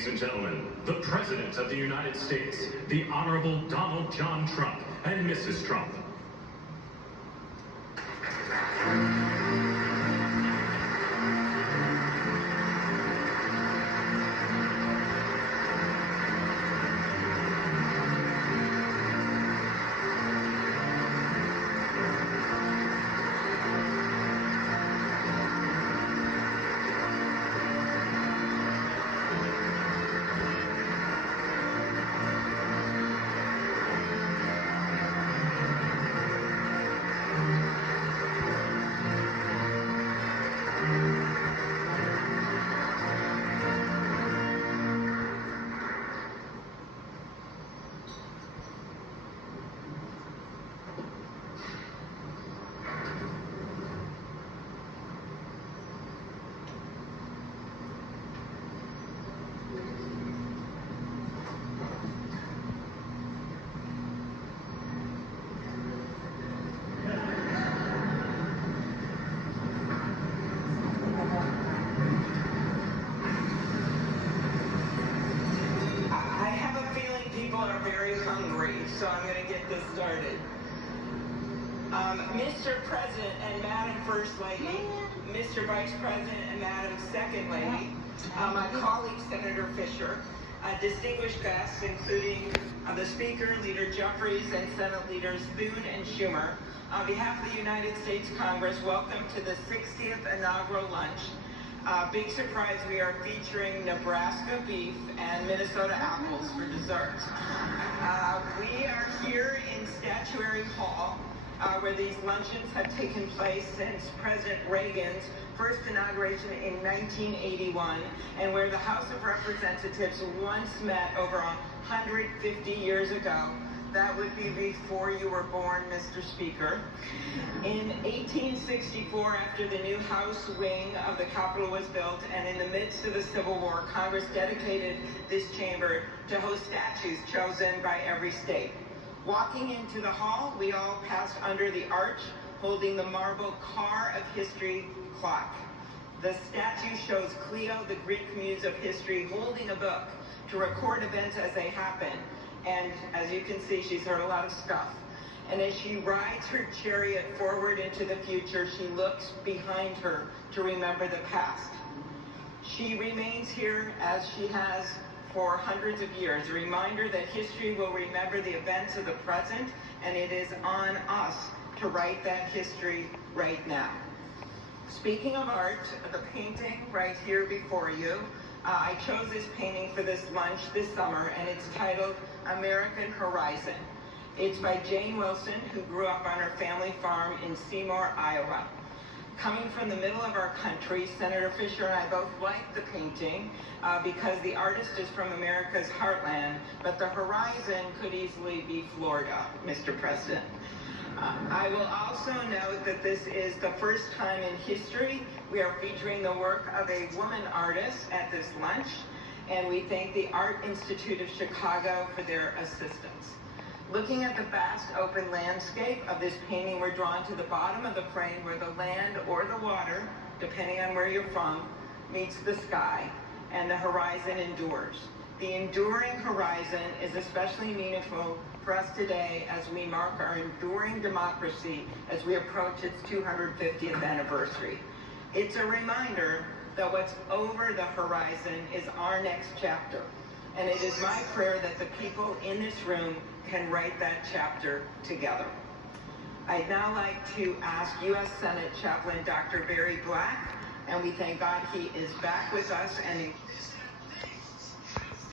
Ladies and gentlemen, the President of the United States, the Honorable Donald John Trump, and Mrs. Trump. So I'm going to get this started. Mr. President and Madam First Lady, Mr. Vice President and Madam Second Lady, my colleague Senator Fisher, distinguished guests including the Speaker, Leader Jeffries, and Senate Leaders Thune and Schumer. On behalf of the United States Congress, welcome to the 60th inaugural lunch. Big surprise, we are featuring Nebraska beef and Minnesota apples for dessert. We are here in Statuary Hall, where these luncheons have taken place since President Reagan's first inauguration in 1981, and where the House of Representatives once met over 150 years ago. That would be before you were born, Mr. Speaker. In 1864, after the new House wing of the Capitol was built, and in the midst of the Civil War, Congress dedicated this chamber to host statues chosen by every state. Walking into the hall, we all passed under the arch, holding the marble Car of History clock. The statue shows Cleo, the Greek muse of history, holding a book to record events as they happen. And as you can see, she's heard a lot of stuff. And as she rides her chariot forward into the future, she looks behind her to remember the past. She remains here as she has for hundreds of years, a reminder that history will remember the events of the present, and it is on us to write that history right now. Speaking of art, the painting right here before you, I chose this painting for this lunch this summer, and it's titled American Horizon. It's by Jane Wilson, who grew up on her family farm in Seymour, Iowa. Coming from the middle of our country, Senator Fisher and I both like the painting because the artist is from America's heartland, but the horizon could easily be Florida, Mr. President. I will also note that this is the first time in history we are featuring the work of a woman artist at this lunch, and we thank the Art Institute of Chicago for their assistance. Looking at the vast open landscape of this painting, we're drawn to the bottom of the frame where the land or the water, depending on where you're from, meets the sky, and the horizon endures. The enduring horizon is especially meaningful for us today as we mark our enduring democracy as we approach its 250th anniversary. It's a reminder that what's over the horizon is our next chapter. And it is my prayer that the people in this room can write that chapter together. I'd now like to ask U.S. Senate Chaplain Dr. Barry Black, and we thank God he is back with us and